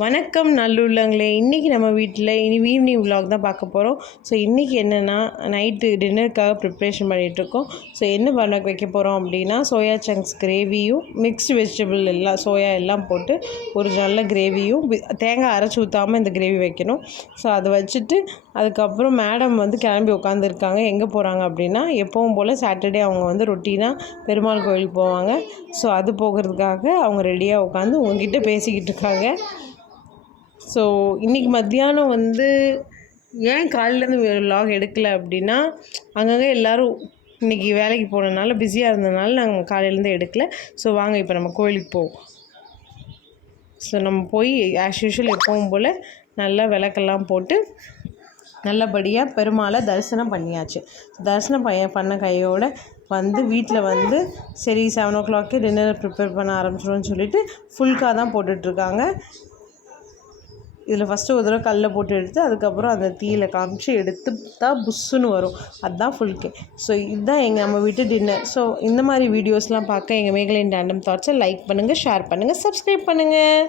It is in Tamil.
வணக்கம் நல்லுள்ளங்களே. இன்றைக்கி நம்ம வீட்டில் ஈவினிங் விலாக் தான் பார்க்க போகிறோம். ஸோ இன்றைக்கி என்னென்னா நைட்டு டின்னருக்காக ப்ரிப்ரேஷன் பண்ணிகிட்ருக்கோம். ஸோ என்ன பண்ண வைக்க போகிறோம் அப்படின்னா சோயா சங்க்ஸ் கிரேவியும் மிக்ஸ்டு வெஜிடபிள் எல்லாம் சோயா எல்லாம் போட்டு ஒரு நல்ல கிரேவியும் தேங்காய் அரைச்சி ஊற்றாமல் இந்த கிரேவி வைக்கணும். ஸோ அதை வச்சுட்டு அதுக்கப்புறம் மேடம் கிளம்பி உட்காந்துருக்காங்க. எங்கே போகிறாங்க அப்படின்னா எப்பவும் போல் சாட்டர்டே அவங்க ரொட்டீனாக பெருமாள் கோயிலுக்கு போவாங்க. ஸோ அது போகிறதுக்காக அவங்க ரெடியாக உட்காந்து உங்ககிட்ட பேசிக்கிட்டு இருக்காங்க. ஸோ இன்றைக்கி மத்தியானம் ஏன் காலையிலேருந்து விலாக் எடுக்கலை அப்படின்னா அங்கங்கே எல்லோரும் இன்றைக்கி வேலைக்கு போனதுனால பிஸியாக இருந்ததுனால நாங்கள் காலையிலேருந்து எடுக்கலை. ஸோ வாங்க இப்போ நம்ம கோயிலுக்கு போவோம். ஸோ நம்ம போய் ஆஸ் யூஷுவல் எப்பவும் போல் நல்லா விளக்கெல்லாம் போட்டு நல்லபடியாக பெருமாளை தரிசனம் பண்ணியாச்சு. தரிசனம் பண்ண கையோடு வீட்டில் சரி 7 o'clock டின்னர் ப்ரிப்பேர் பண்ண ஆரம்பிச்சிடும்னு சொல்லிட்டு ஃபுல்காக தான் போட்டுட்ருக்காங்க. இதில் ஃபஸ்ட்டு ஒரு தடவை கல்லில் போட்டு எடுத்து அதுக்கப்புறம் அந்த தீயில காமிச்சு எடுத்து தான் புஷ்ஷுன்னு வரும். அதுதான் ஃபுல்கே. ஸோ இதுதான் நம்ம வீட்டு டின்னர். ஸோ இந்த மாதிரி வீடியோஸ்லாம் பார்க்க எங்கள் மேகலைன் ரேண்டம் தாட்ஸை லைக் பண்ணுங்கள், ஷேர் பண்ணுங்கள், சப்ஸ்கிரைப் பண்ணுங்கள்.